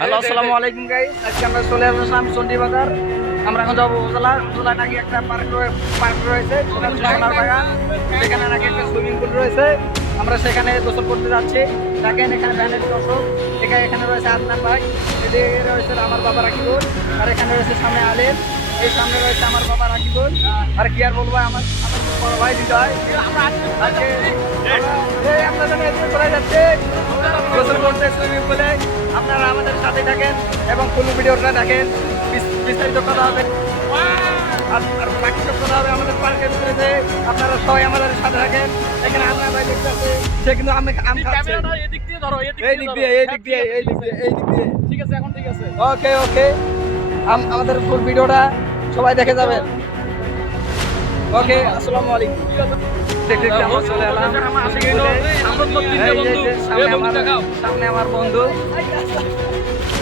Hello আসসালামু আলাইকুম guys আজকে আমরা চলে আসলাম চন্ডী বাজার আমরা এখন যাব উপজেলা। উপজেলা নাকি একটা পার্ক পার্ক রয়েছে সেখানে নাকি একটা সুইমিং পুল রয়েছে। আমরা সেখানে গোসল করতে যাচ্ছি। দেখেন এখানে ভ্যানের দর্শক। এখানে এখানে রয়েছে আদনান ভাই। এদিকে রয়েছে আমার বাবা রাকিবুল। আর এখানে রয়েছে সামনে আলেম। এই সামনে রয়েছে আমার বাবা রাকিবুল। আর কি আর বলব, আমার বড় ভাই হৃদয় আজকে এই আমরা চলে যাচ্ছে। গোসল করতে সুইমিং পুলে আপনারা আমাদের সাথে থাকেন এবং ফুল ভিডিওটা দেখেন। বিস্তারিত কথা হবে। আর বাকি সব কথা হবে আমাদের পার্কের ভিতরে যে আপনারা সবাই আমাদের সাথে থাকেন। এখানে আমরা ভাই দেখতে আছে সে কিন্তু আমি আম খাচ্ছে। দিয়ে ধরো এই দিক দিয়ে এই দিক দিয়ে এই দিক দিয়ে এই দিক দিয়ে। ঠিক আছে এখন ঠিক আছে। ওকে ওকে আমাদের ফুল ভিডিওটা সবাই দেখে যাবেন। ওকে আসসালামু আলাইকুম। দেখতে আমরা চলে এলাম। সামনে আমার বন্ধু।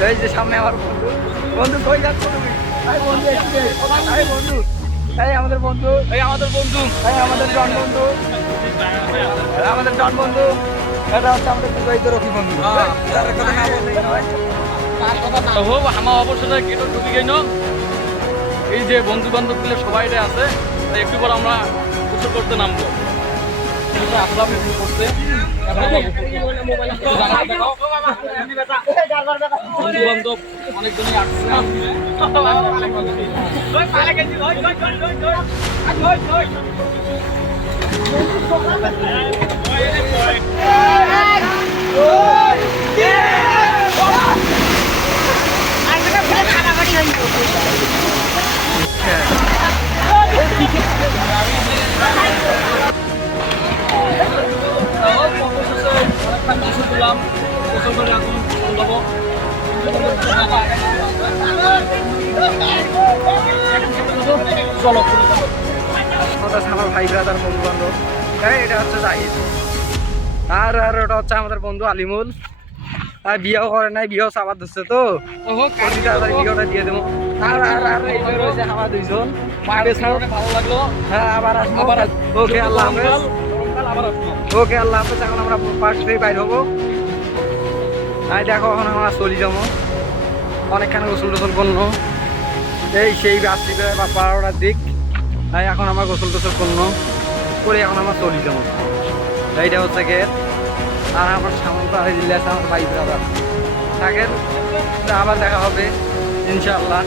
এই যে সামনে আমার বন্ধু। বন্ধু। কই যাচ্ছ তুমি? বন্ধু এই আমাদের বন্ধু। এই আমাদের বন্ধু। এই আমাদের জন বন্ধু। আমাদের জন বন্ধু। এটা হচ্ছে আমাদের বিবাহিত রকি বন্ধু। তার কথা না বললেই নয়। হো আমার অবশ্যই গেটও ঢুকে গেল। এই যে বন্ধু বান্ধবগুলো সবাই আছে একটু পর আমরা গোসল করতে নামবো। আসলাম চলো। আমার ভাই ব্রাদার বন্ধু বান্ধব হ্যাঁ এটা হচ্ছে জাহিদ। আর আর ওটা হচ্ছে আমাদের বন্ধু আলিমুল। আর বিয়েও করে নাই বিয়েও চাপার ধরছে তো। বিয়েটা দিয়ে দেবো। আর আর আর এই রয়েছে আমার দুইজন। ভালো লাগল। হ্যাঁ আবার আসব। আবার ওকে আল্লাহ হাফেজ। গরমকাল আবার আসব। ওকে আল্লাহ হাফেজ। এখন আমরা পার্ক থেকে বাইর হব। আর দেখো, এখন আমরা চলি যাব। অনেকখানে গোসল টোসল করল। এই সেই রাত্রি বা বারোটার দিক। তাই এখন আমরা গোসল টোসল করল। করে এখন আমরা চলি যাব। এইটা হচ্ছে গেট। আর আমার সামনে তো দিল্লি আছে, আমার বাইক ব্রাদার থাকেন আবার দেখা হবে, ইনশাআল্লাহ।